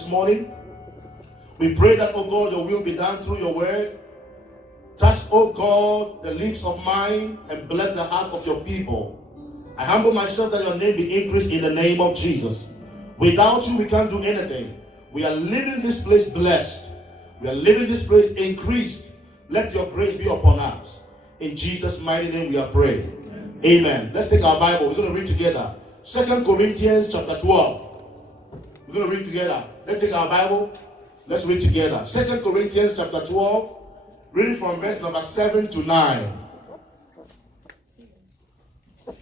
this morning. We pray that, oh God, your will be done through your word. Touch, oh God, the lips of mine and bless the heart of your people. I humble myself that your name be increased in the name of Jesus. Without you, we can't do anything. We are leaving this place blessed. We are leaving this place increased. Let your grace be upon us. In Jesus' mighty name we are praying. Amen. Let's take our Bible. We're going to read together. 2 Corinthians chapter 12. We're going to read together. Let's take our Bible. Let's read together. 2 Corinthians chapter 12. Reading from verse number 7 to 9.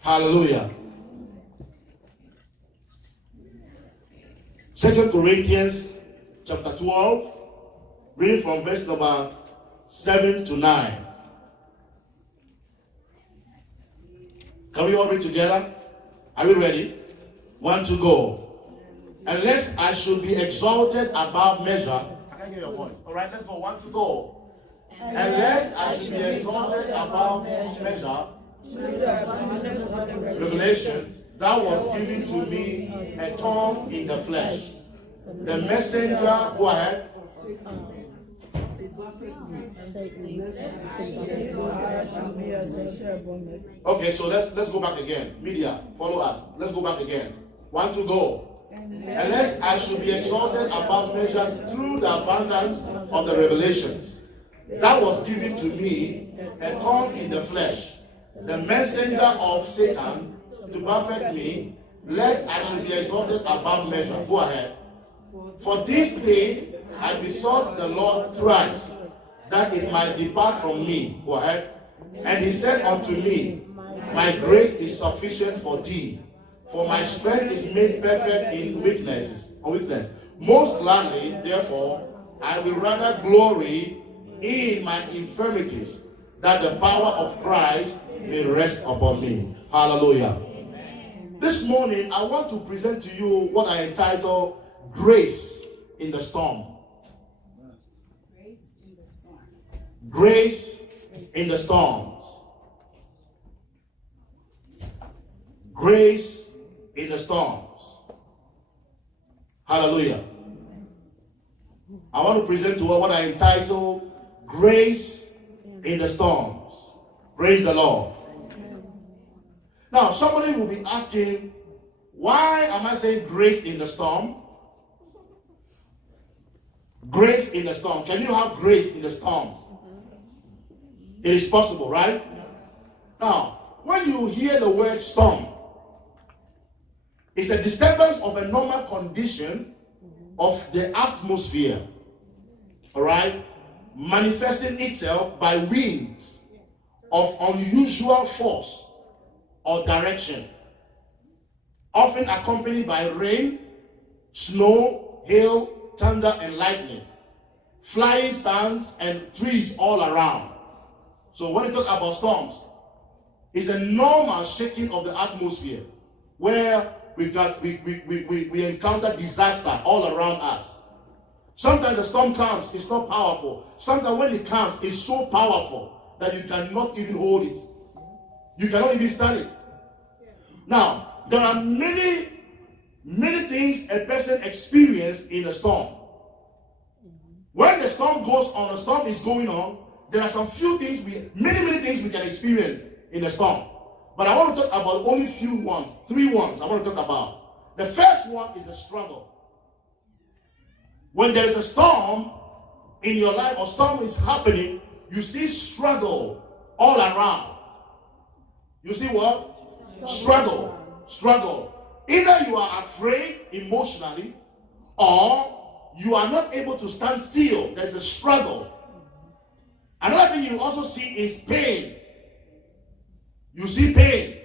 Hallelujah. 2 Corinthians chapter 12. Reading from verse number 7 to 9. Can we all read together? Are we ready? 1 to go. Unless I should be exalted above measure. I can't hear your voice. All right, let's go. 1 to go. Unless I should be exalted above measure. Revelation, that was given to me a thorn in the flesh. The messenger, go ahead. Okay, so let's go back again. Media, follow us. Let's go back again. 1 to go. Unless I should be exalted above measure through the abundance of the revelations that was given to me, a thorn in the flesh, the messenger of Satan to buffet me, lest I should be exalted above measure. Go ahead. For this thing I besought the Lord thrice, that it might depart from me. Go ahead. And he said unto me, my grace is sufficient for thee, for my strength is made perfect in weakness. Most gladly, therefore, I will rather glory in my infirmities, that the power of Christ may rest upon me. Hallelujah. This morning, I want to present to you what I entitle Grace in the Storm. Grace in the storms. Grace in the storms. Hallelujah. I want to present to you what I entitle Grace in the storms. Praise the Lord. Now, somebody will be asking, why am I saying grace in the storm? Grace in the storm. Can you have grace in the storm? It is possible, right? Now, when you hear the word storm, it's a disturbance of a normal condition of the atmosphere. All right? Manifesting itself by winds of unusual force or direction, often accompanied by rain, snow, hail, thunder, and lightning, flying sands, and trees all around. So when you talk about storms, it's a normal shaking of the atmosphere where we encounter disaster all around us. Sometimes the storm comes, it's not powerful. Sometimes when it comes, it's so powerful that you cannot even hold it. You cannot even stand it. Now, there are many things a person experiences in a storm. When the storm goes on, a storm is going on, there are some few things, many things we can experience in a storm. But I want to talk about only few ones, 3 ones I want to talk about. The first one is a struggle. When there is a storm in your life or storm is happening, you see struggle all around. You see what? Struggle. Either you are afraid emotionally or you are not able to stand still. There's a struggle. Another thing you also see is pain. You see pain.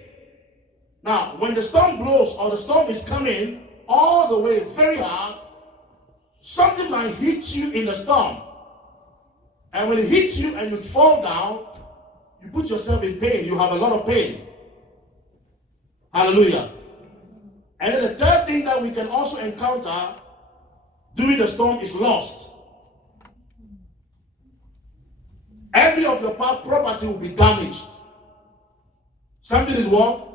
Now, when the storm blows or the storm is coming all the way very hard, something might hit you in the storm. And when it hits you and you fall down, you put yourself in pain. You have a lot of pain. Hallelujah. And then the third thing that we can also encounter during the storm is loss. Every of your property will be damaged. Something is what?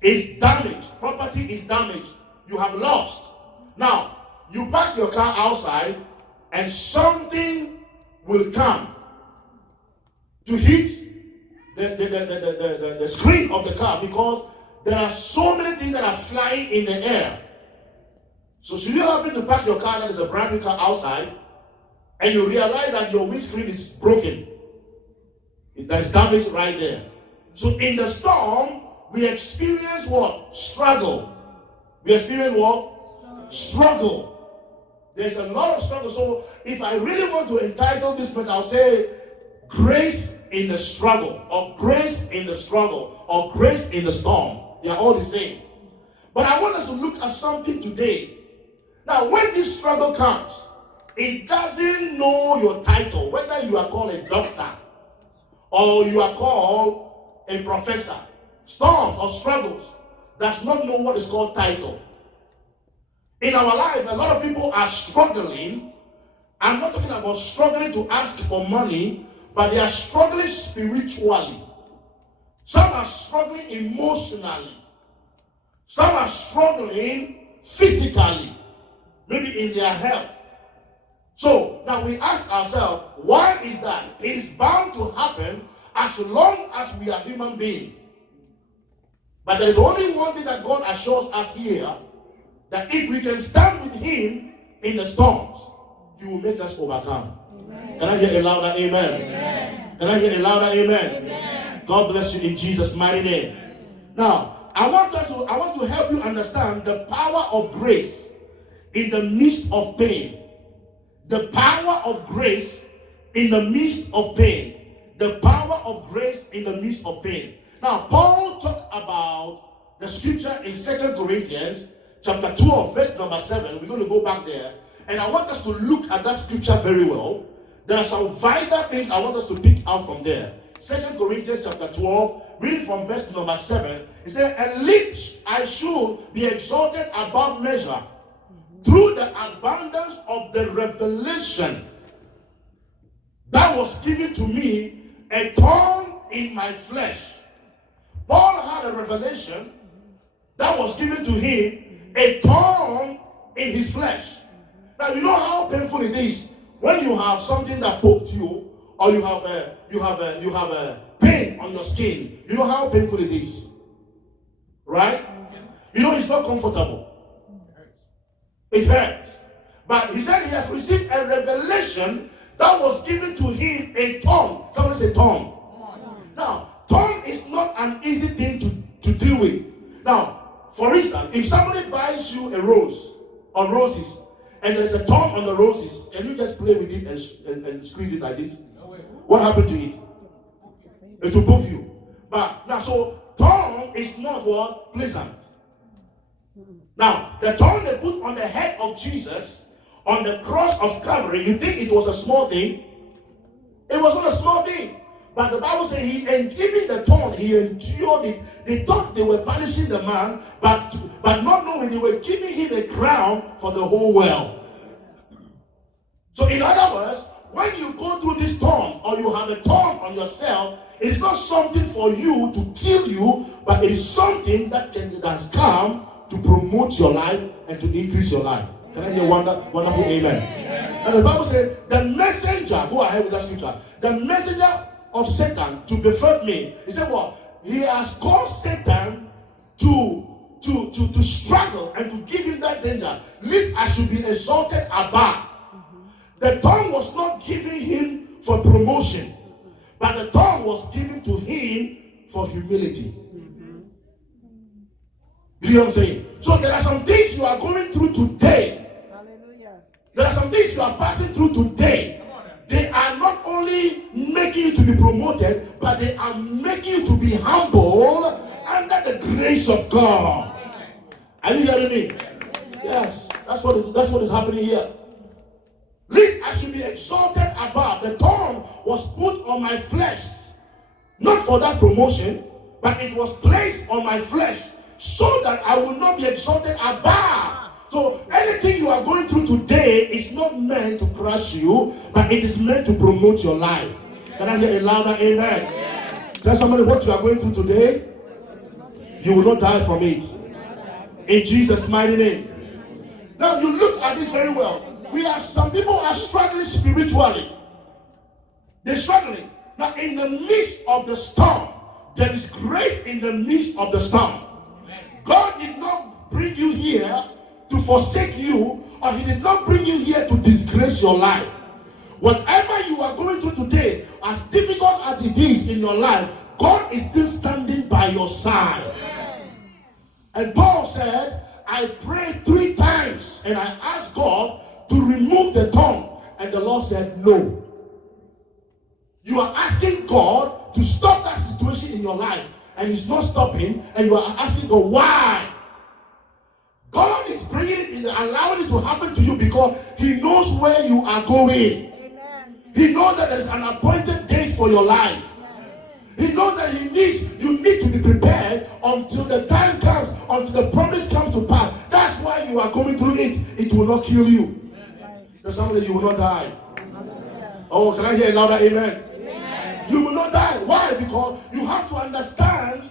Is damaged. Property is damaged. You have lost. Now, you park your car outside and something will come to hit the screen of the car, because there are so many things that are flying in the air. So should you happen to park your car that is a brand new car outside and you realize that your windscreen is broken, that is damaged right there. So in the storm, we experience what? Struggle. We experience what? Struggle. There's a lot of struggle. So if I really want to entitle this book, I'll say grace in the struggle, or grace in the struggle, or grace in the storm. They are all the same. But I want us to look at something today. Now, when this struggle comes, it doesn't know your title, whether you are called a doctor or you are called a professor. Storms or struggles does not know what is called title. In our life, a lot of people are struggling. I'm not talking about struggling to ask for money, but they are struggling spiritually. Some are struggling emotionally. Some are struggling physically, maybe in their health. So now we ask ourselves, why is that? It is bound to happen as long as we are human beings. But there is only one thing that God assures us here, that if we can stand with Him in the storms, He will make us overcome. Amen. Can I hear a louder amen? Amen. Can I hear a louder amen? Amen. God bless you in Jesus' mighty name. Now, I want to help you understand the power of grace in the midst of pain. The power of grace in the midst of pain. The power of grace in the midst of pain. Now, Paul talked about the scripture in 2 Corinthians chapter 12, verse number 7. We're going to go back there. And I want us to look at that scripture very well. There are some vital things I want us to pick out from there. 2 Corinthians chapter 12, reading from verse number 7. It says, "And lest I should be exalted above measure through the abundance of the revelation that was given to me, a thorn in my flesh." Paul had a revelation that was given to him, a thorn in his flesh. Now you know how painful it is when you have something that poked you, or you have a pain on your skin. You know how painful it is, right? You know it's not comfortable. It hurts. But he said he has received a revelation that was given to him, a thorn. Somebody say thorn. Now, thorn is not an easy thing to deal with. Now, for instance, if somebody buys you a rose or roses, and there's a thorn on the roses, can you just play with it and squeeze it like this? What happened to it? It will poke you. But now, so thorn is not what? Pleasant. Now, the thorn they put on the head of Jesus on the cross of Calvary, you think it was a small thing? It was not a small thing. But the Bible says even the thorn, he endured it. They thought they were punishing the man, but not knowing they were giving him a crown for the whole world. So in other words, when you go through this thorn, or you have a thorn on yourself, it is not something for you to kill you, but it is something that has come to promote your life and to increase your life. Can I hear wonderful amen? And the Bible says, the messenger, go ahead with that scripture, the messenger of Satan to defeat me. He said what? He has caused Satan to struggle and to give him that danger, lest I should be exalted above. The tongue was not given him for promotion, but the tongue was given to him for humility. You know what I'm saying? So there are some things you are going through today. Hallelujah. There are some things you are passing through today. They are not only making you to be promoted, but they are making you to be humble under the grace of God. Are you hearing me? Yes, that's what is happening here. Lest I should be exalted above. The thorn was put on my flesh, not for that promotion, but it was placed on my flesh so that I will not be exalted above. So anything you are going through today is not meant to crush you, but it is meant to promote your life. Can I hear a louder amen? Tell somebody what you are going through today, you will not die from it. In Jesus' mighty name. Now you look at at this very well. Some people are struggling spiritually. They're struggling. Now, in the midst of the storm, there is grace in the midst of the storm. God did not bring you here to forsake you, or He did not bring you here to disgrace your life. Whatever you are going through today, as difficult as it is in your life, God is still standing by your side. And Paul said, I prayed 3 times and I asked God to remove the thorn. And the Lord said, no. You are asking God to stop that situation in your life, and He's not stopping, and you are asking God, why? God is bringing it, allowing it to happen to you because He knows where you are going. Amen. He knows that there is an appointed date for your life. He knows that you need to be prepared until the time comes, until the promise comes to pass. That's why you are going through it. It will not kill you. There's somebody, you will not die. Oh, can I hear a louder amen? Amen? You will not die. Why? Because you have to understand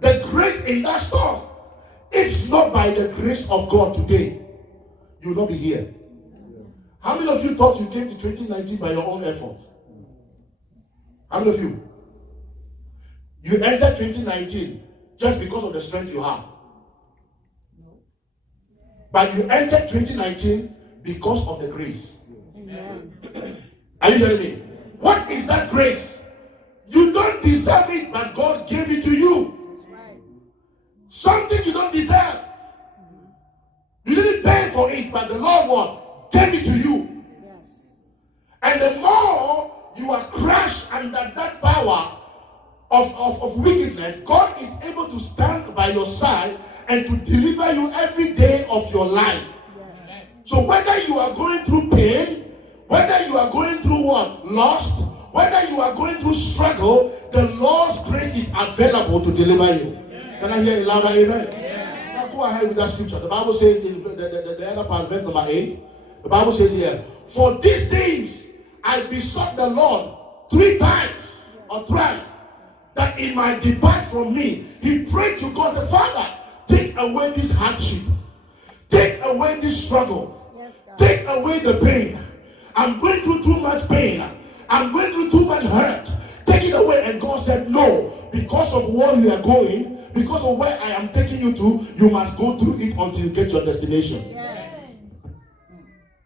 the grace in that storm. If it's not by the grace of God today, you will not be here. How many of you thought you came to 2019 by your own effort? How many of you? You entered 2019 just because of the strength you have. But you entered 2019 because of the grace. Amen. Are you hearing me? What is that grace? You don't deserve it, but God gave it to you. Right. Something you don't deserve. You didn't pay for it, but the Lord what? Gave it to you. Yes. And the more you are crushed under that power of wickedness, God is able to stand by your side and to deliver you every day of your life. Yes. So whether you are going through pain, whether you are going through what? Loss, whether you are going through struggle, the Lord's grace is available to deliver you. Yes. Can I hear a louder amen? Yes. Now go ahead with that scripture. The Bible says in the other part, verse number 8, the Bible says here, for these things I besought the Lord 3 times or thrice, that it might depart from me. He prayed to God the Father, take away this hardship, take away this struggle, yes, take away the pain. I'm going through too much pain, I'm going through too much hurt, take it away. And God said, no, because of where you are going, because of where I am taking you to, you must go through it until you get your destination. Yes.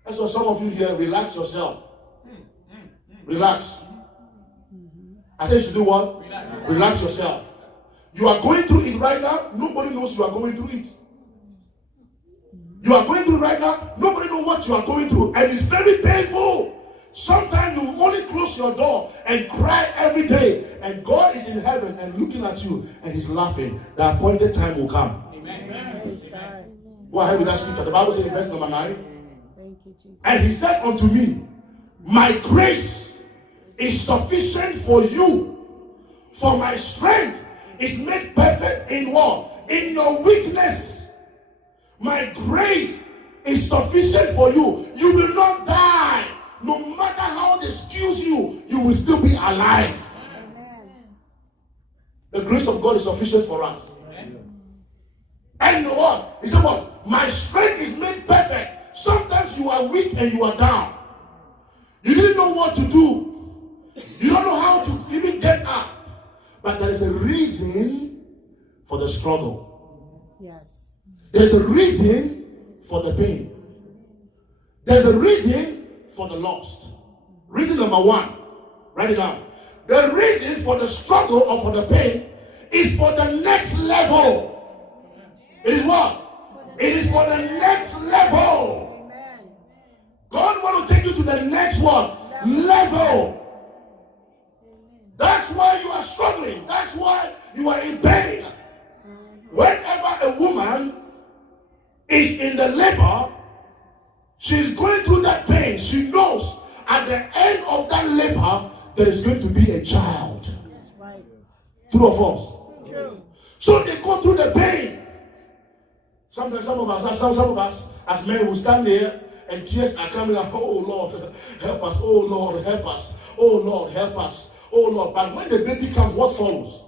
That's why some of you here, relax yourself. Relax. I said you should do what? Relax yourself. You are going through it right now. Nobody knows you are going through it. You are going through it right now. Nobody knows what you are going through. And it's very painful. Sometimes you only close your door and cry every day. And God is in heaven and looking at you. And He's laughing. The appointed time will come. Amen. Go ahead with that scripture. The Bible says in verse number 9. And He said unto me, my grace is sufficient for you, for my strength is made perfect in what? In your weakness. My grace is sufficient for you. You will not die. No matter how they excuse you, you will still be alive. Amen. The grace of God is sufficient for us. Amen. And you know what? He said what? My strength is made perfect. Sometimes you are weak and you are down. You didn't know what to do. You don't know how to even get up. But there is a reason for the struggle. Yes. There's a reason for the pain. There's a reason for the loss. Reason number 1. Write it down. The reason for the struggle or for the pain is for the next level. It is what? It is for the next level. God wants to take you to the next one. Level. That's why you are struggling. That's why you are in pain. Whenever a woman is in the labor, she's going through that pain. She knows at the end of that labor, there is going to be a child. That's right. True or false? True. So they go through the pain. Sometimes some of us as men will stand there and tears are coming out. Oh Lord, help us. Oh Lord, help us. Oh Lord, help us. Oh Lord. But when the baby comes, what follows?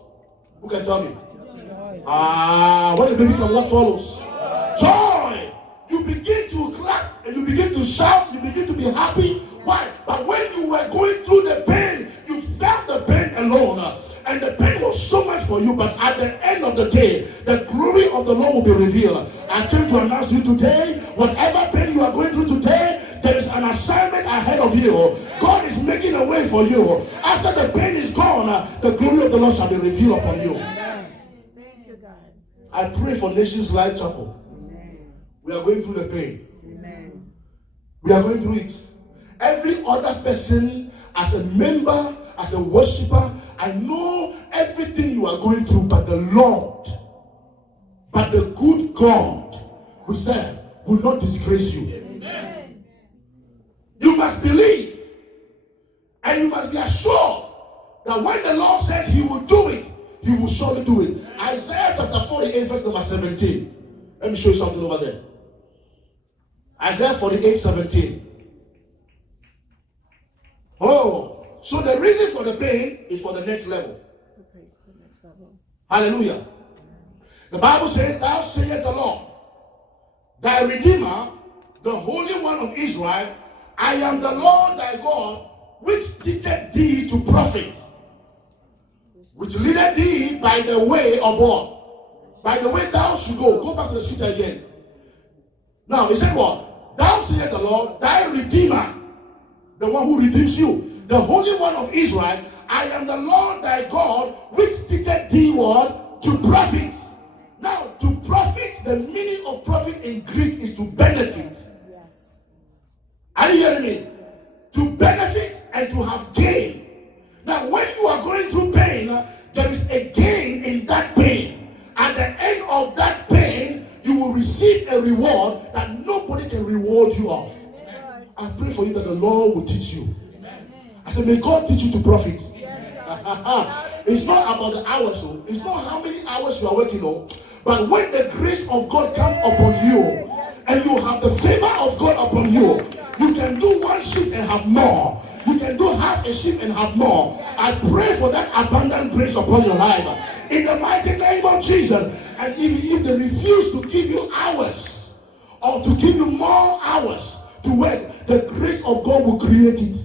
Who can tell me? When the baby comes, what follows? Joy. You begin to clap and you begin to shout, you begin to be happy. Why? But when you were going through the pain, you felt the pain alone. And the pain was so much for you, but at the end of the day, the glory of the Lord will be revealed. I came to announce to you today, whatever pain you are going through today, there is an assignment ahead of you. God is making a way for you. After the pain is gone, the glory of the Lord shall be revealed upon you. Thank you, God. I pray for Nations Life Chapel. Amen. We are going through the pain. Amen. We are going through it. Every other person, as a member, as a worshiper, I know everything you are going through, but the Lord, but the good God we serve will not disgrace you. Amen. You must believe, and you must be assured that when the Lord says he will do it, he will surely do it. Isaiah chapter 48, verse number 17. Let me show you something over there. Isaiah 48, 17. Oh, so the reason for the pain is for the next level. Okay, the next level. Hallelujah. The Bible says, thou sayest the Lord, thy Redeemer, the Holy One of Israel, I am the Lord thy God, which teacheth thee to profit, which leadeth thee by the way of what? By the way thou should go. Go back to the scripture again. Now, he said what? Thou sayest the Lord, thy Redeemer, the one who redeems you, the Holy One of Israel, I am the Lord thy God, which teacheth thee what? To profit. Now, to profit, the meaning of profit in Greek is to benefit. Yes. Are you hearing me? Yes. To benefit and to have gain. Now, when you are going through pain, there is a gain in that pain. At the end of that pain, you will receive a reward that nobody can reward you of. I pray for you that the Lord will teach you. I said, may God teach you to profit. It's not about the hours, so it's not how many hours you are working on, but when the grace of God comes upon you and you have the favor of God upon you, you can do one shift and have more. You can do half a shift and have more. I pray for that abundant grace upon your life in the mighty name of Jesus. And if they refuse to give you hours or to give you more hours to work, the grace of God will create it.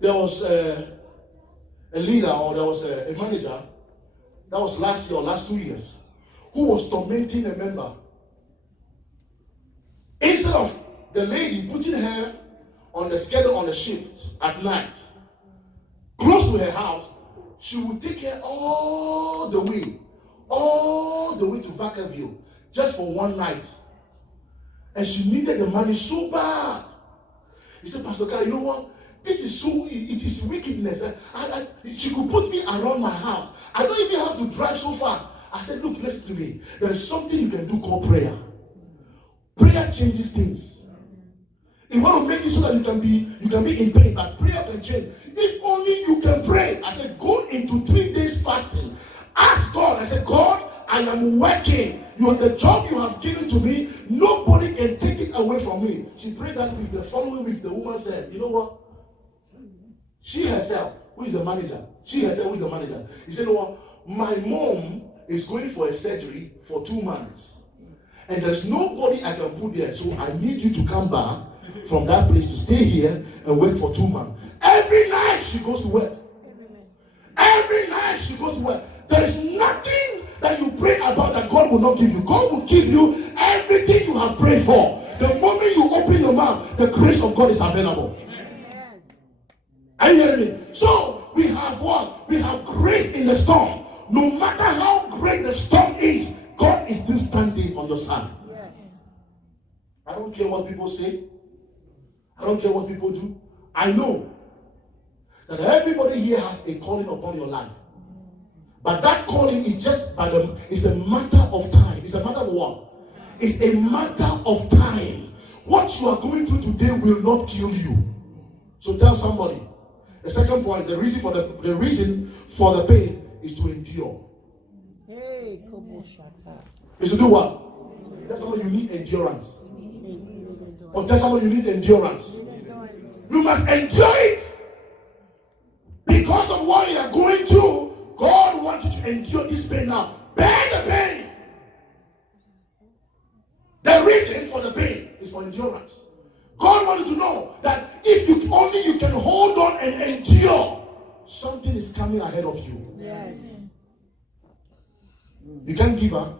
There was a leader, or there was a manager, that was last year or last 2 years, who was tormenting a member. Instead of the lady putting her on the schedule on the shift at night, close to her house, she would take her all the way to Vacaville, just for one night. And she needed the money so bad. He said, Pastor Carl, you know what? This is so, it is wickedness. She could put me around my house. I don't even have to drive so far. I said, look, listen to me. There is something you can do called prayer. Prayer changes things. It want to make it so that you can be in pain, but prayer can change. If only you can pray. I said, go into 3 days fasting. Ask God. I said, God, I am working. The job you have given to me, nobody can take it away from me. She prayed that week. The following week, the woman said, you know what? She herself, who is the manager, he said, you know what? My mom is going for a surgery for 2 months. And there's nobody I can put there. So I need you to come back from that place to stay here and work for 2 months. Every night she goes to work. Every night she goes to work. There is nothing that you pray about that God will not give you. God will give you everything you have prayed for. The moment you open your mouth, the grace of God is available. Amen. Are you hearing me? So we have what? We have grace in the storm. No matter how great the storm is, God is still standing on your side. Yes. I don't care what people say. I don't care what people do. I know that everybody here has a calling upon your life. But that calling is just it's a matter of time. It's a matter of what? It's a matter of time. What you are going through today will not kill you. So tell somebody. The second point, the reason for the pain is to endure. Hey, is to do what? Tell someone you need endurance. Or tell someone you need endurance. You must endure it. Because of what you are going through, God wants you to endure this pain now. Bear the pain. for endurance. God wanted to know that if you can hold on and endure, something is coming ahead of you. Yes. You can't give up.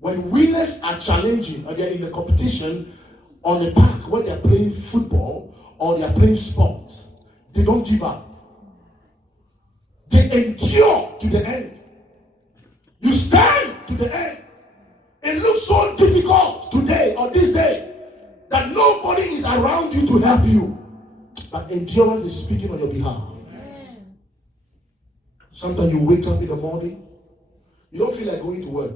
When winners are challenging or they're in the competition on the park where they're playing football or they're playing sport, they don't give up. They endure to the end. You stand to the end. It looks so difficult today or this day that nobody is around you to help you. But endurance is speaking on your behalf. Sometimes you wake up in the morning, you don't feel like going to work.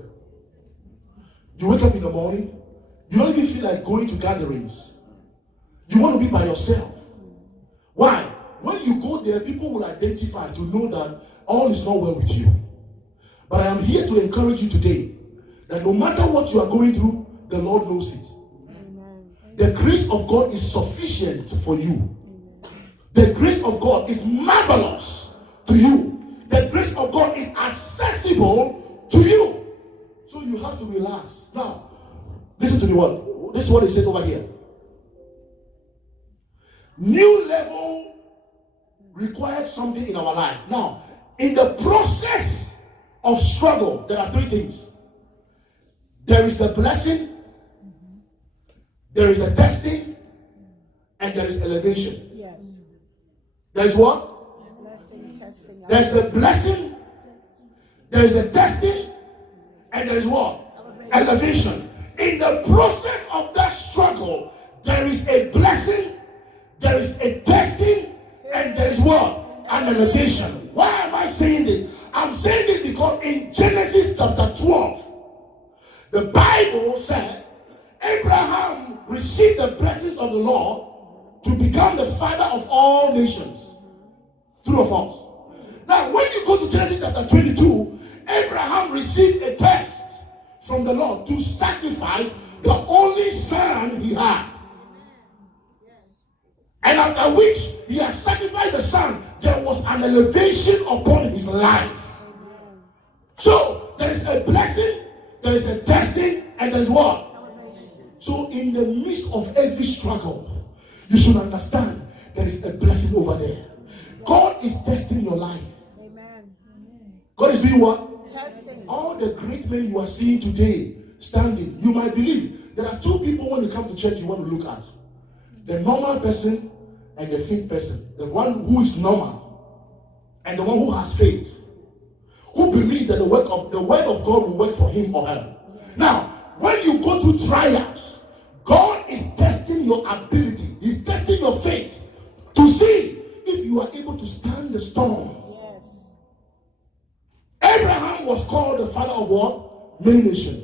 You wake up in the morning, you don't even feel like going to gatherings. You want to be by yourself. Why? When you go there, people will identify to know that all is not well with you. But I am here to encourage you today that no matter what you are going through, the Lord knows it. Amen. The grace of God is sufficient for you. The grace of God is marvelous to you. The grace of God is accessible to you. So you have to relax. Now, listen to the word. This is what it said over here. New level requires something in our life. Now, in the process of struggle, there are three things. There is the blessing, there is the testing, and there is elevation. Yes. There is what? Blessing, testing. There's the blessing, there is the testing, and there is what? Elevation. In the process of that struggle, there is a blessing, there is a testing, and there is what? An elevation. Why am I saying this? I'm saying this because in Genesis chapter 12, the Bible said Abraham received the blessings of the Lord to become the father of all nations. True or false? Now, when you go to Genesis chapter 22, Abraham received a test from the Lord to sacrifice the only son he had. And after which he had sacrificed the son, there was an elevation upon his life. So there is a blessing, there is a testing, and there is what? So in the midst of every struggle, you should understand there is a blessing over there. God is testing your life. Amen. God is doing what? Testing. All the great men you are seeing today standing, you might believe there are two people when you come to church you want to look at. The normal person and the faith person. The one who is normal and the one who has faith. Who believes that the word of God will work for him or her. Now, when you go through trials, God is testing your ability. He's testing your faith to see if you are able to stand the storm. Yes. Abraham was called the father of what? Many nations.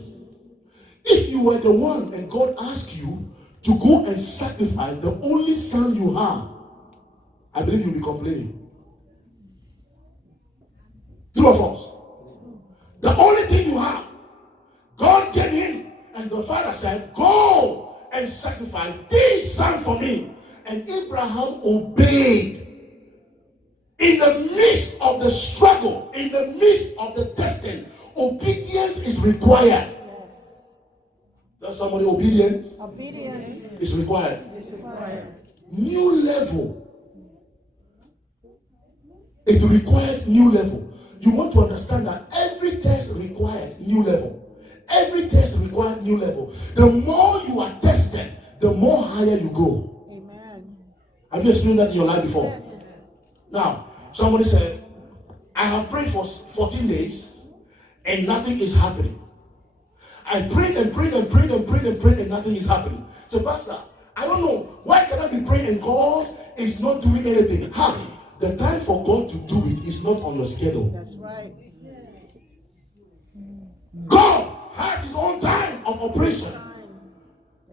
If you were the one and God asked you to go and sacrifice the only son you have, I believe you'll be complaining. True or false? The only thing you have, God came in and the father said, go and sacrifice this son for me. And Abraham obeyed. In the midst of the struggle, in the midst of the testing, obedience is required. Yes. Does somebody obedient? Obedience Is required. is required. New level. It required new level. You want to understand that every test required new level. Every test required new level. The more you are tested, the more higher you go. Amen. Have you experienced that in your life before? Yes. Now, somebody said, I have prayed for 14 days and nothing is happening. I prayed and prayed and prayed and prayed and prayed and nothing is happening. So, Pastor, I don't know. Why can I be praying and God is not doing anything? How? The time for God to do it is not on your schedule. That's right. God has his own time of operation.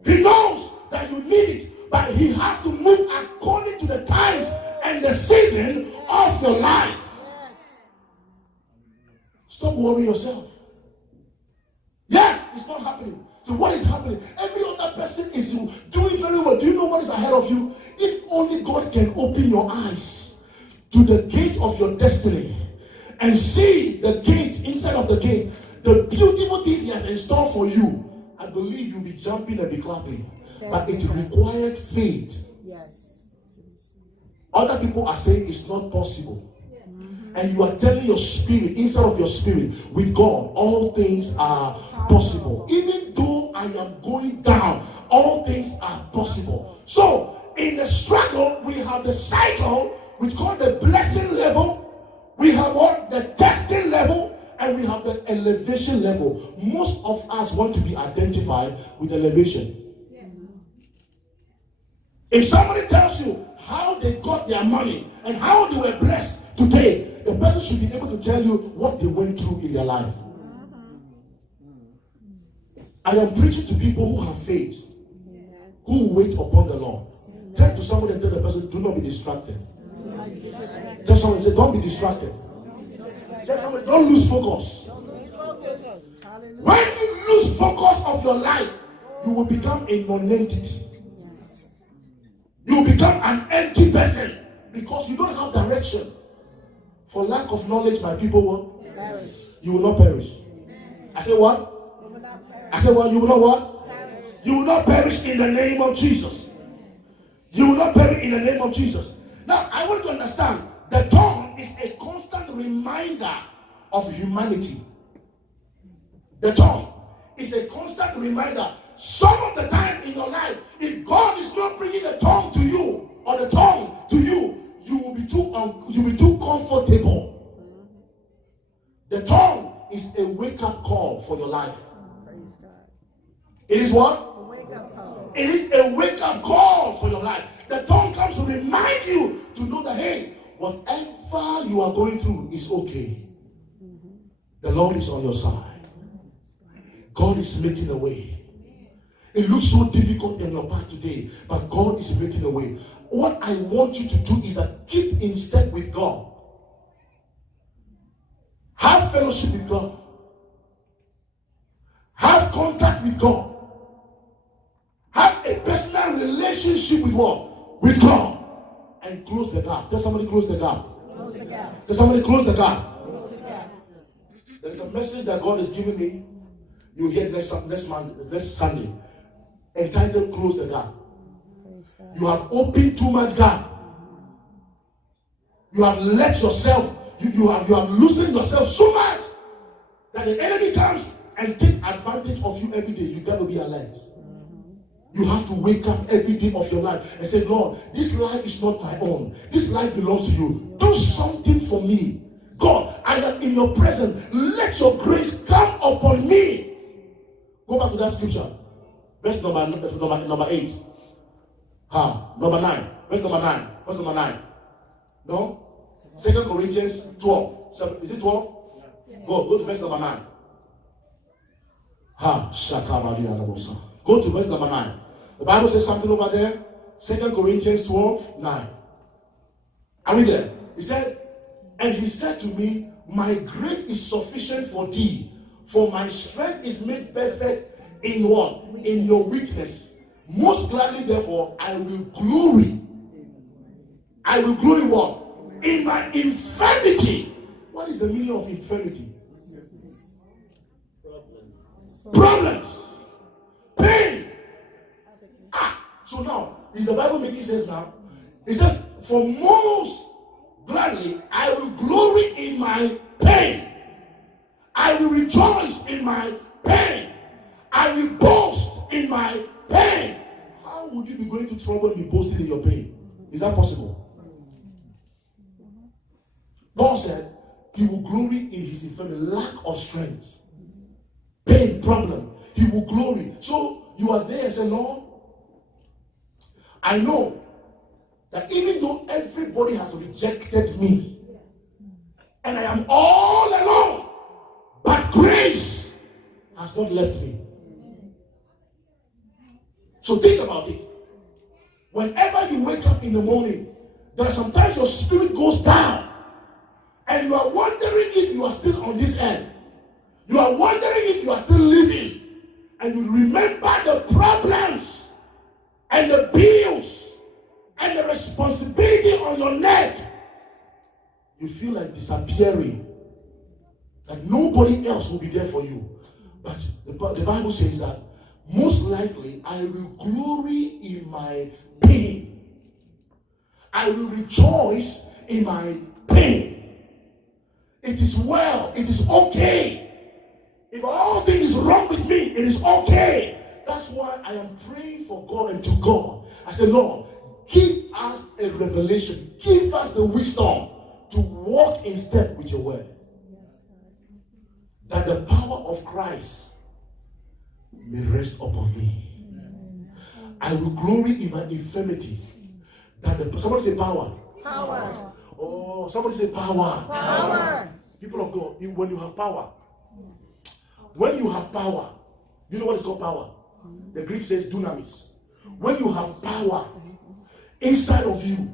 He knows that you need it, but he has to move according to the times and the season of your life. Yes. Stop worrying yourself. Yes, it's not happening. So what is happening? Every other person is doing very well. Do you know what is ahead of you? If only God can open your eyes to the gate of your destiny and see the gate, inside of the gate, the beautiful things he has in store for you, I believe you'll be jumping and be clapping. but it required faith. Yes. Other people are saying it's not possible. And you are telling your spirit, inside of your spirit, with God, all things are possible. Even though I am going down, all things are possible. So, in the struggle, we have the cycle, which is called the blessing level. We have what? The testing level, and we have the elevation level. Most of us want to be identified with elevation. If somebody tells you how they got their money and how they were blessed today, the person should be able to tell you what they went through in their life. I am preaching to people who have faith, who wait upon the Lord. Turn to somebody and tell the person, do not be distracted. Tell someone, say, don't be distracted. Tell somebody, don't lose focus. When you lose focus of your life, you will become a non-entity. You will become an empty person because you don't have direction. For lack of knowledge, my people will perish. You will not perish. I say what? I say what? You will not what? Perish. You will not perish in the name of Jesus. You will not perish in the name of Jesus. Now, I want you to understand, the tongue is a constant reminder of humanity. The tongue is a constant reminder. Some of the time in your life, if God is not bringing the tongue to you, or the tongue to you, you will be too comfortable. The tongue is a wake-up call for your life. Praise God. It is what? A wake-up call. It is a wake-up call for your life. The tongue comes to remind you to know that, hey, whatever you are going through is okay. The Lord is on your side. God is making a way. It looks so difficult in your path today, but God is making a way. What I want you to do is that keep in step with God. Have fellowship with God. Have contact with God. Have a personal relationship with what? With God. And close the gap. Tell somebody, close the gap. Close the gap. Tell somebody, close the gap. Close the gap. There is a message that God has given me. You'll hear next Sunday. Entitled, Close the Gap. You have opened too much gap. You have let yourself, you have loosened yourself so much that the enemy comes and take advantage of you every day. You got to be alert. You have to wake up every day of your life and say, Lord, this life is not my own. This life belongs to you. Do something for me. God, I am in your presence. Let your grace come upon me. Go back to that scripture. Verse number 8. Number 9. Verse number 9. Verse number 9. No? 2 Corinthians 12. Is it 12? Yeah. Go to verse number 9. Go to verse number 9. The Bible says something over there. 2 Corinthians 12, 9. Are we there? He said, and he said to me, my grace is sufficient for thee, for my strength is made perfect in what? In your weakness. Most gladly, therefore, I will glory. I will glory what? In my infirmity. What is the meaning of infirmity? Problems. Pain. So now, is the Bible making sense now? It says, for most gladly, I will glory in my pain. I will rejoice in my pain. I will boast in my pain. How would you be going to trouble and be boasting in your pain? Is that possible? Paul said he will glory in his infirmity, lack of strength, pain, problem. He will glory. So you are there and say, Lord, I know that even though everybody has rejected me and I am all alone, but grace has not left me. So think about it. Whenever you wake up in the morning, there are sometimes your spirit goes down and you are wondering if you are still on this earth. You are wondering if you are still living, and you remember the problems and the bills and the responsibility on your neck. You feel like disappearing, that nobody else will be there for you. But the Bible says that most likely I will glory in my pain. I will rejoice in my pain. It is well. It is okay. If all things is wrong with me, it is okay. That's why I am praying for God and to God. I say, Lord, give us a revelation. Give us the wisdom to walk in step with your word. That the power of Christ may rest upon me. I will glory in my infirmity. That somebody say power. Power. Oh, somebody say power. Power. People of God, when you have power, you know what is called power? The Greek says dunamis. When you have power inside of you,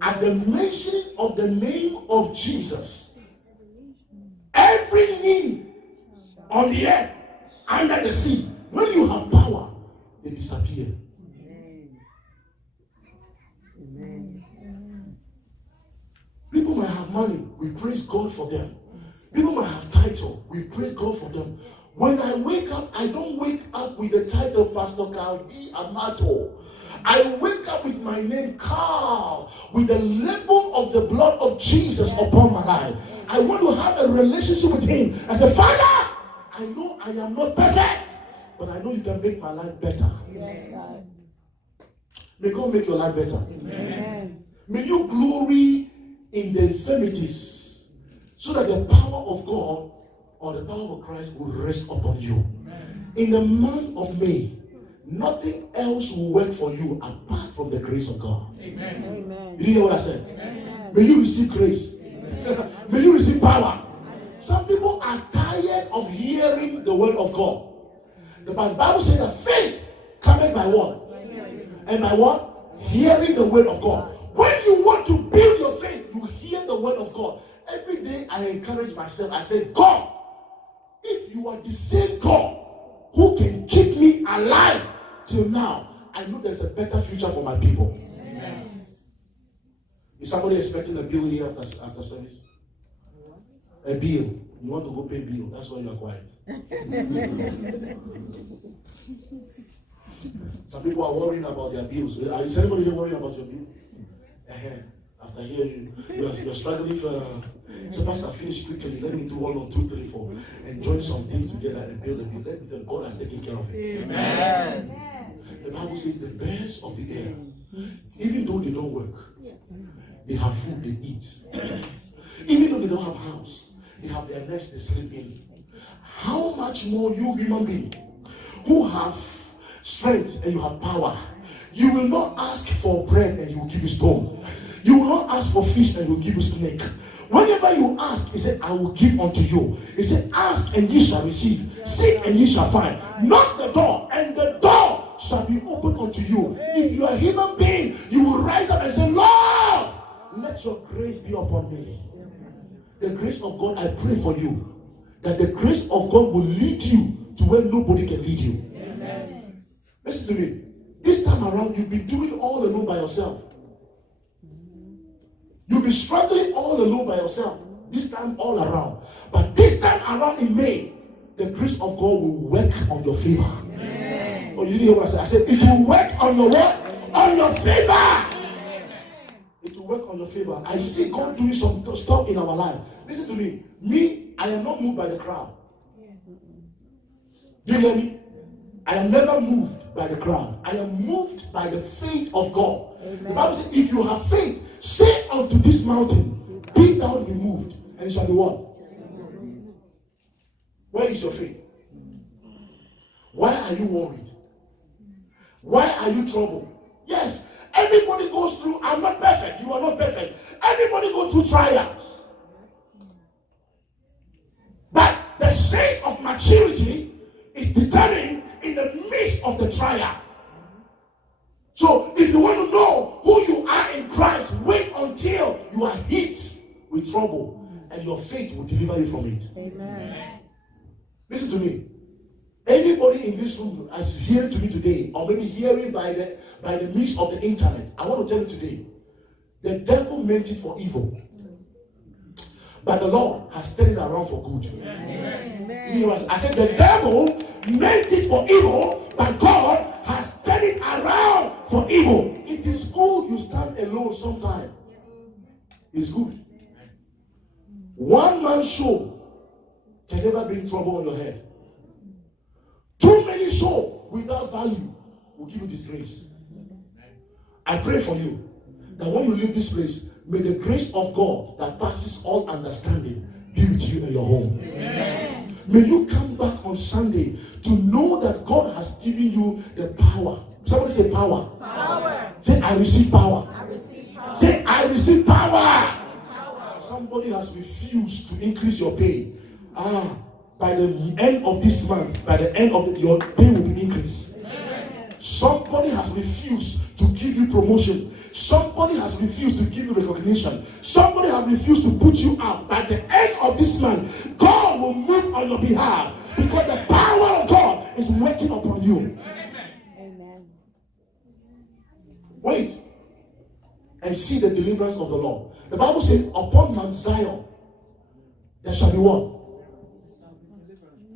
at the mention of the name of Jesus, every knee on the earth, under the sea, when you have power, they disappear. People might have money, we praise God for them. People might have title, we praise God for them. When I wake up, I don't wake up with the title Pastor Carl D. Amato. I wake up with my name Carl, with the label of the blood of Jesus upon my life. I want to have a relationship with him. I say, Father, I know I am not perfect, but I know you can make my life better. Yes, God. May God make your life better. Amen. May you glory in the infirmities, so that the power of God or the power of Christ will rest upon you. Amen. In the month of May, nothing else will work for you apart from the grace of God. Amen. Amen. Did you hear what I said? Amen. May you receive grace. May you receive power. Some people are tired of hearing the word of God. The Bible says that faith cometh by what? And by what? Hearing the word of God. When you want to build your faith, you hear the word of God. Every day I encourage myself. I say, God, if you are the same God who can keep me alive till now, I know there's a better future for my people. Amen. Is somebody expecting a bill here after service? A bill. You want to go pay bill. That's why you are quiet. Some people are worrying about their bills. Is anybody here worrying about your bill? After hearing you're struggling for. So Pastor, finish quickly. Let me do 1 or 2, 3, 4, and join some things together and build a bill. Let me tell you, God has taken care of it. Amen. The Bible says the birds of the air, even though they don't work, they have food they eat. Even though they don't have house, they have their nest they sleep in. How much more you human being who have strength and you have power, you will not ask for bread and he will give you stone. You will not ask for fish and he will give you snake. Whenever you ask, he said, I will give unto you. He said, ask and ye shall receive. Seek and ye shall find. Knock the door and the door shall be opened unto you. If you are a human being, you will rise up and say, Lord, let your grace be upon me. The grace of God, I pray for you, that the grace of God will lead you to where nobody can lead you. Amen. Listen to me. This time around, you've been doing all alone by yourself. You'll be struggling all alone by yourself. This time all around. But this time around in May, the grace of God will work on your favor. Amen. Oh, you didn't hear what I said? I said, it will work on your what? On your favor. Amen. It will work on your favor. I see God doing some stuff in our life. Listen to me. Me, I am not moved by the crowd. Do you hear me? I am never moved by the crowd. I am moved by the faith of God. Amen. The Bible says, if you have faith, say unto this mountain, be thou removed, and it shall be what? Where is your faith? Why are you worried? Why are you troubled? Yes, everybody goes through. I'm not perfect. You are not perfect. Everybody goes through trials. But the stage of maturity is determined in the midst of the trial. So if you want to know who you are in Christ, wait until you are hit with trouble, and your faith will deliver you from it. Amen. Listen to me. Anybody in this room is hearing to me today, or maybe hearing by the means of the internet, I want to tell you today, the devil meant it for evil. but the Lord has turned it around for good. Amen. I said the devil meant it for evil, but God has turned it around for evil. It is good you stand alone sometimes. It's good. One man show can never bring trouble on your head. Too many show without value will give you disgrace. I pray for you that when you leave this place, may the grace of God that passes all understanding be with you in your home. Amen. May you come back on Sunday to know that God has given you the power. Somebody say power. Power. Say, I receive power. I receive power. Say, I receive power. Somebody has refused to increase your pay. By the end of this month, by the end of your pay will be increased. Somebody has refused to give you promotion. Somebody has refused to give you recognition. Somebody has refused to put you out. By the end of this month, God will move on your behalf because the power of God is working upon you. Amen. Wait and see the deliverance of the Lord. The Bible says, upon Mount Zion, there shall be what?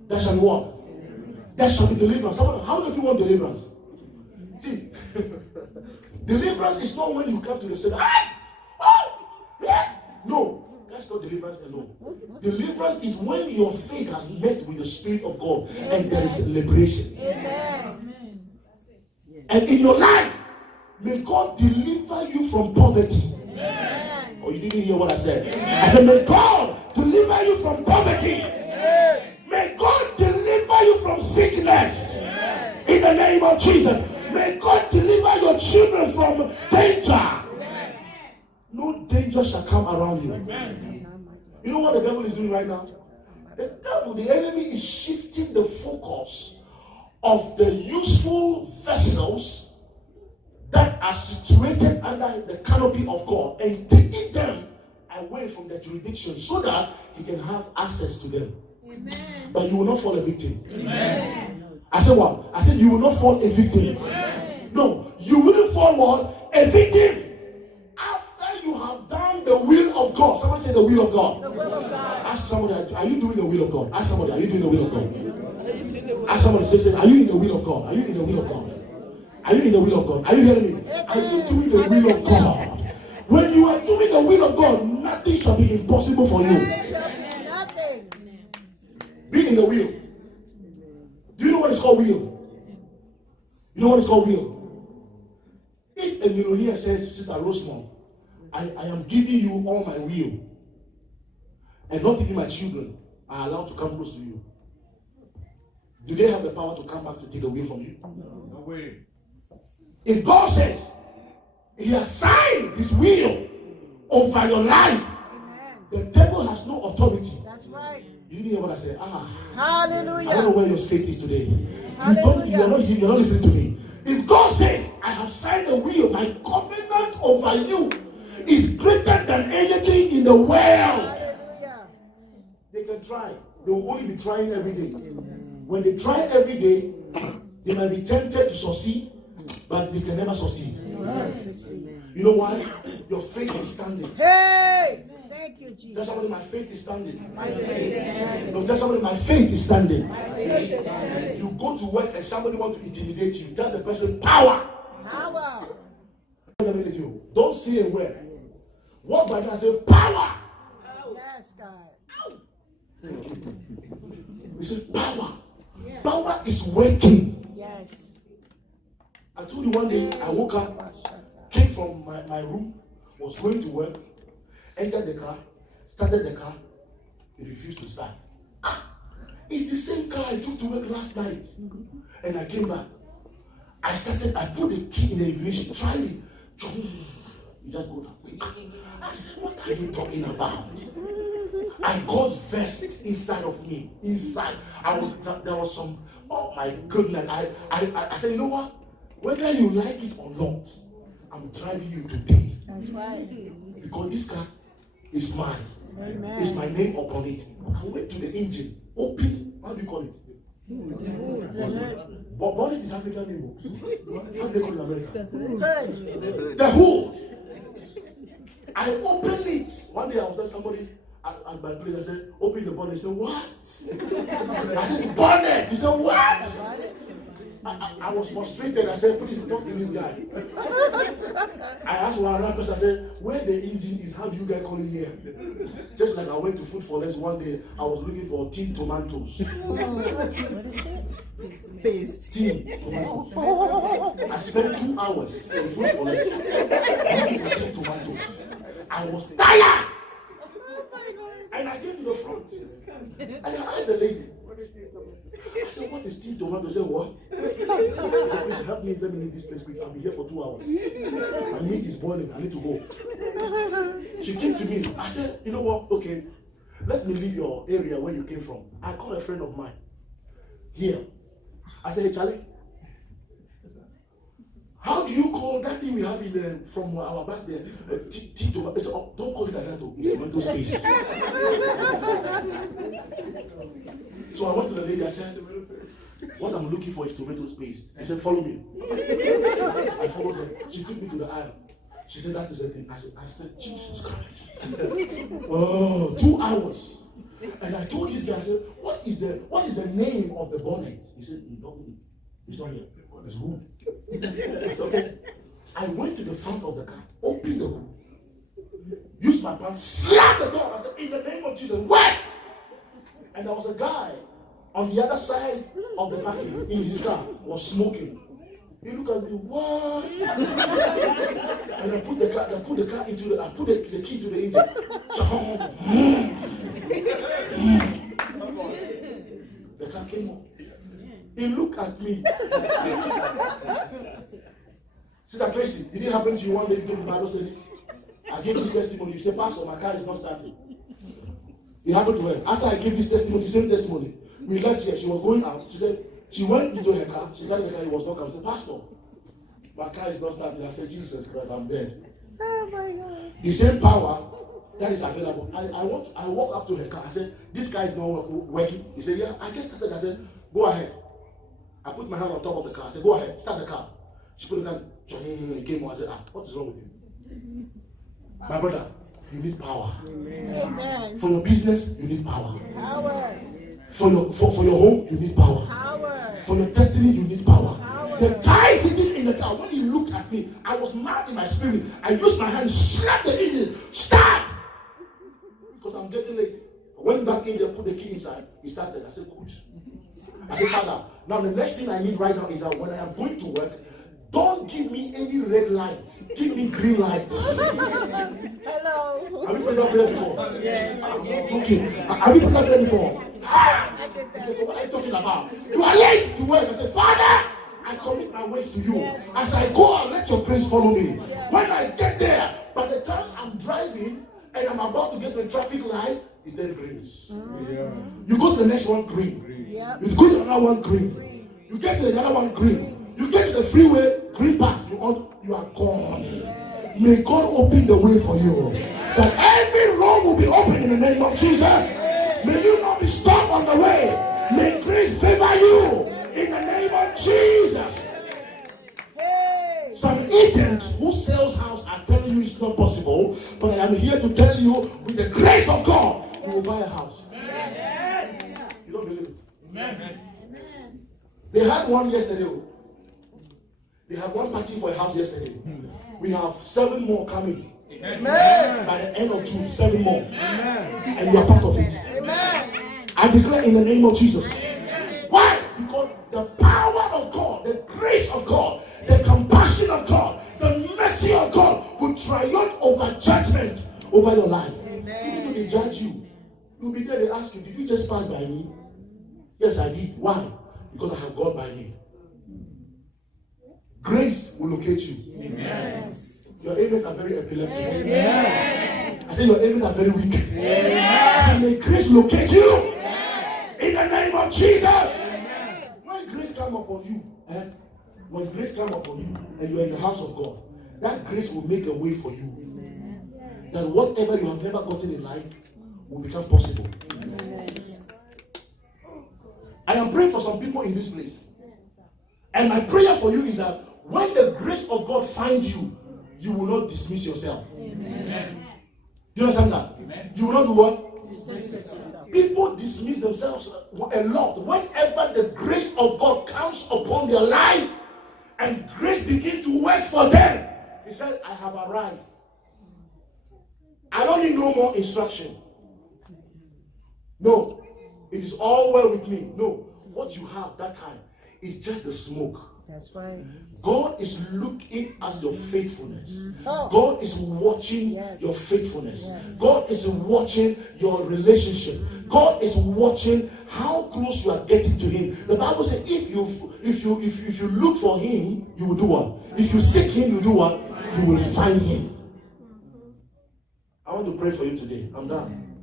There shall be what? There shall be deliverance. How many of you want deliverance? See, deliverance is not when you come to the center. No, that's not deliverance alone. Deliverance is when your faith has met with the Spirit of God and there is liberation. Amen. And in your life, may God deliver you from poverty. Amen. Oh, you didn't hear what I said. I said, may God deliver you from poverty. May God deliver you from sickness. In the name of Jesus. May God deliver your children from danger. No danger shall come around you. You know what the devil is doing right now? The enemy is shifting the focus of the useful vessels that are situated under the canopy of God and taking them away from the jurisdiction so that he can have access to them. Amen. But you will not fall a victim. Amen. I said what? I said you will not fall a victim. Amen. No, you wouldn't fall what? A victim. After you have done the will of God. Somebody say the will of God. The will of God. Ask somebody, are you doing the will of God? Ask somebody, are you doing the will of God? Ask somebody, say, are you in the will of God? Are you in the will of God? Are you in the will of God? Are you hearing me? Are you doing the will of God? When you are doing the will of God, nothing shall be impossible for you. Nothing. Be in the will. Do you know what is called will? You know what is called will? If a millionaire says, Sister Rosemont, I am giving you all my will, and not even my children are allowed to come close to you, do they have the power to come back to take the will from you? No way. If God says he has signed his will over your life, amen, the devil has no authority. That's right. You didn't hear what I said? Hallelujah. I don't know where your faith is today. You're not listening to me. If God says, I have signed a will, my covenant over you is greater than anything in the world. Hallelujah. They can try. They will only be trying every day. When they try every day, they might be tempted to succeed, but they can never succeed. You know why? Your faith is standing. Hey! Thank you, Jesus. Tell somebody, my faith is standing. My faith is standing. No, tell somebody, my faith is standing. My faith is standing. You go to work and somebody wants to intimidate you. Tell the person, power. Power. Don't say a word. Walk by and say, power. Yes, God. Thank you. We say, power. Yeah. Power is working. Yes. I told you one day, I woke up, came from my room, was going to work, entered the car, started the car, it refused to start. It's the same car I took to work last night. And I came back. I put the key in the ignition, tried it. You just go down. I said, what are you talking about? I got vest inside of me. Inside. There was some, oh my goodness. I said, you know what? Whether you like it or not, I'm driving you today. That's right. Because this car is mine. Amen. It's my name upon it. I went to the engine, open, how do you call it? But bonnet is African name. How do they call it in America? The hood. I opened it. One day I was telling somebody, at my place. I said, open the bonnet. He said, what? I said, the bonnet. He said, what? I was frustrated. I said, please talk to this guy. I asked one other person, I said, where the engine is, how do you guys call it here? Just like I went to Food for Less one day, I was looking for tin tomatoes. Paste. Tin tomatoes. I spent 2 hours in Food for Less looking for tin tomatoes. I was tired. And I came to the front. And I asked the lady, I said, what is tin tomato? She said, what? I said, please help me, let me leave this place quick. I'll be here for 2 hours. My meat is boiling, I need to go. She came to me. I said, you know what? Okay, let me leave your area where you came from. I called a friend of mine here. I said, hey, Charlie, how do you call that thing we have in from our back there? Tin tomato. Said, oh, don't call it like that, though. It's tomato space. So I went to the lady, I said, what I'm looking for is tomato paste. I said, follow me. I followed her. She took me to the aisle. She said, that is the thing. I said, Jesus Christ. Oh, 2 hours. And I told this guy, I said, what is the name of the bonnet? He said, it's not here. It's who? I said, okay. I went to the front of the car, opened the hood, used my palm, slapped the door. I said, in the name of Jesus, what? And there was a guy on the other side of the parking in his car was smoking. He looked at me, what? And I put the car into the, I put the key to the engine. The car came up. He looked at me. Sister Tracy, did it happen to you one day you gave the Bible studies? I gave this testimony. You said, Pastor, my car is not starting. It happened to her. After I gave this testimony, the same testimony, we left here. She was going out. She said, she went into her car. She started the car. It was not coming. She said, Pastor, my car is not starting. I said, Jesus Christ, I'm dead. Oh my God. The same power that is available. I walked up to her car. I said, this car is not working. He said, yeah. I just started. I said, go ahead. I put my hand on top of the car. I said, go ahead, start the car. She put it down. It came on. I said, what is wrong with you? My brother, you need power. Amen. For your business, you need power. Power. For your home, you need power. Power. For your destiny, you need power. Power. The guy sitting in the car, when he looked at me, I was mad in my spirit. I used my hand, slapped the engine, start! Because I'm getting late. I went back in there, put the key inside. He started. I said, good. I said, Father, now the next thing I need right now is that when I am going to work, don't give me any red lights. Give me green lights. Hello. Have you prayed that prayer before? Yes. I'm not joking. Have you prayed that prayer before? I did He that. said, what are you talking about? You are late to work. I said, Father, I commit my ways to you. As I go out, let your praise follow me. When I get there, by the time I'm driving and I'm about to get to a traffic light, it then greens. You go to the next one, green. Yep. You go to another one, green. You get to another one, green. You get to the freeway, green pass. You are gone. May God open the way for you. That every road will be open in the name of Jesus. May you not be stuck on the way. May grace favor you in the name of Jesus. Hey. Some agents who sells house are telling you it's not possible, but I am here to tell you, with the grace of God, you will buy a house. You don't believe it? Amen. They had one yesterday. They had one party for a house yesterday. We have 7 more coming. Amen. By the end of June, 7 more. And you are part of it. Amen. I declare in the name of Jesus. Why? Because the power of God, the grace of God, the compassion of God, the mercy of God will triumph over judgment over your life. Even when they judge you, you'll be there, they ask you, did you just pass by me? Yes, I did. Why? Because I have God by me. Grace will locate you. Amen. Your amens are very epileptic. Amen. I say your amens are very weak. I say may grace locate you. In the name of Jesus. When grace come upon you, when grace come upon you and you are in the house of God, that grace will make a way for you. That whatever you have never gotten in life will become possible. I am praying for some people in this place. And my prayer for you is that when the grace of God finds you, you will not dismiss yourself. Amen. You understand that? Amen. You will not do what? People dismiss themselves a lot. Whenever the grace of God comes upon their life and grace begins to work for them, he said, I have arrived. I don't need no more instruction. No, it is all well with me. No, what you have that time is just the smoke. That's right. God is looking at your faithfulness. Oh. God is watching Yes. your faithfulness. Yes. God is watching your relationship. God is watching how close you are getting to Him. The Bible says, if you look for Him, you will do what? If you seek Him, you do what? You will find Him. I want to pray for you today. I'm done.